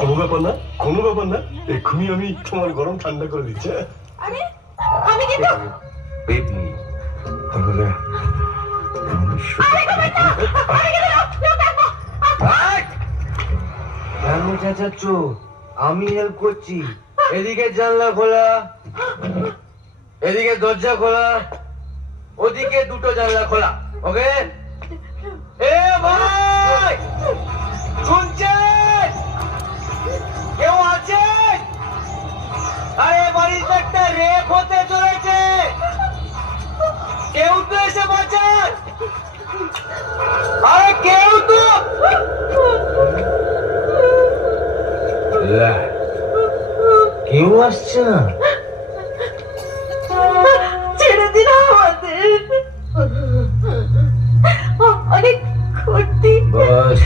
কোনো ব্যাপার না, কোনো ব্যাপার না, এক্ষুনি আমি তোমার গরম ঠান্ডা করে দিচ্ছি। আরে আমি কিন্তু তাহলে চাচাচ্ছ, আমি হেল্প করছি। এদিকে জানলা খোলা, এদিকে দরজা খোলা, ওদিকে দুটো জানলা খোলা। ওকে? এ ভাই, শুনছেন? কেউ আছেন? আরে বাড়িতে একটা রেপ হতে চলেছে, কেউ তো এসে বাঁচান। আরে কেউ তো কেউ আসছে না। ছেড়ে দিন আমাদের, অনেক ক্ষতি। বস